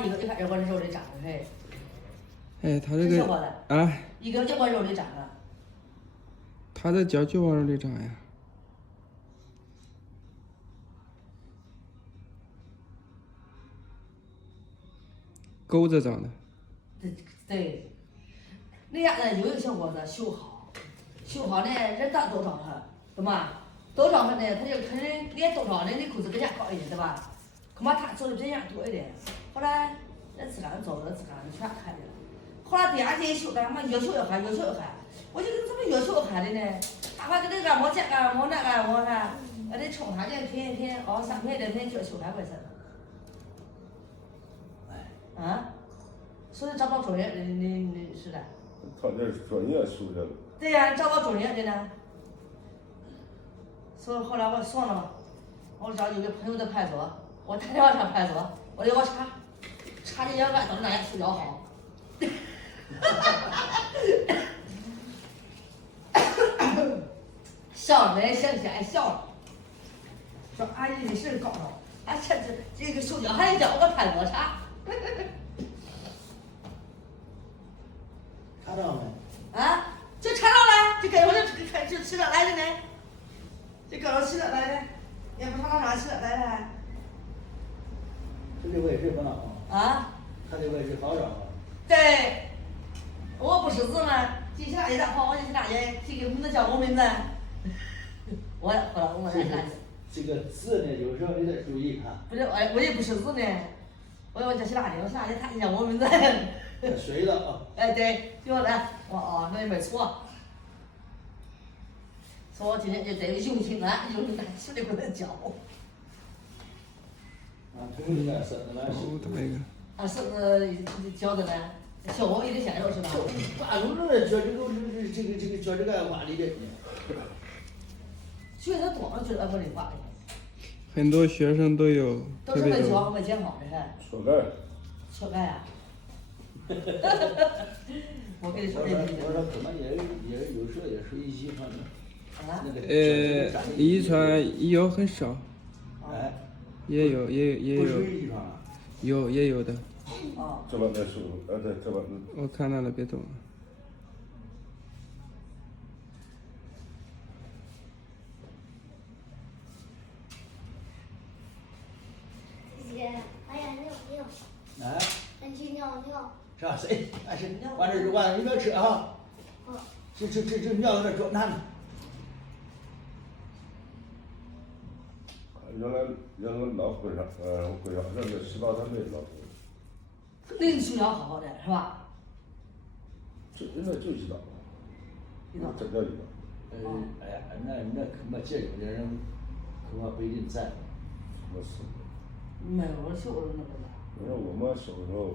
他一个1块肉的长的嘿。哎，他这个啊，一个1块肉的长的。他这叫9块肉的长呀。钩子长的。对，那样呢，有一个小伙子修好呢，人长多少了，对吧？多少了呢？他就可能脸多少，人的裤子更加高一点，对吧？恐怕他做的比人家多一点。后来人自个儿做了，自个儿全看见了。后来第2天修，干嘛越修越嗨，越修越嗨。我就怎么越修越嗨的呢？大伙给那个按摩这个按摩那个按摩噻，得冲他去拼一拼，哦，3天2天就要修2块钱了。啊？所以找到专业的，是的。他这是专业修的。对呀，找到专业的呢。所以后来我算了嘛，我找有个朋友在派出所，我打电话上派出所，我给我查的要按到那样修要好。笑人想起来笑了，说阿姨你是高招，这个手脚还叫我派出所查。查到没？啊，就查到了，就跟我就吃了来的呢，就跟我吃了来的，也不查到啥吃了来的。这个位置不能啊？他的位置好找。对，我不识字嘛，记啥也咋跑，我记啥也这个名字叫我名字。我后来我来看。这个字呢，有时候你得注意看。不是，我也不识字呢，我叫写哪里？我写哪里？他叫我名字。谁的啊？哎，对，就来，那也没错。说我今天就得用心了，手里不能教。啊，同意了，是那是。啊，是教的呢，小我也得先肉是吧？挂住了，教这个管理的。学生多了，就按我的话的。很多学生都有。都是没教没讲好的还。缺钙。缺钙呀。我跟你说，我说可能也有时候也属于遗传的。遗传有很少。哎。也有。不属于遗传啊。也有的。这边再说，对，这边。我看到了，别动了。哎呀，尿。哎。俺去尿。是吧？谁？哎是，完事就完了，你别吃哈。这尿在这桌拿呢。原来老会上，这个食道他没老会。那个修养好好的是吧？就人家就知道。这叫一个。哎呀，那恐怕这有的人恐怕不一定在乎。什么事？没有，我修过那个。我说我们小时候，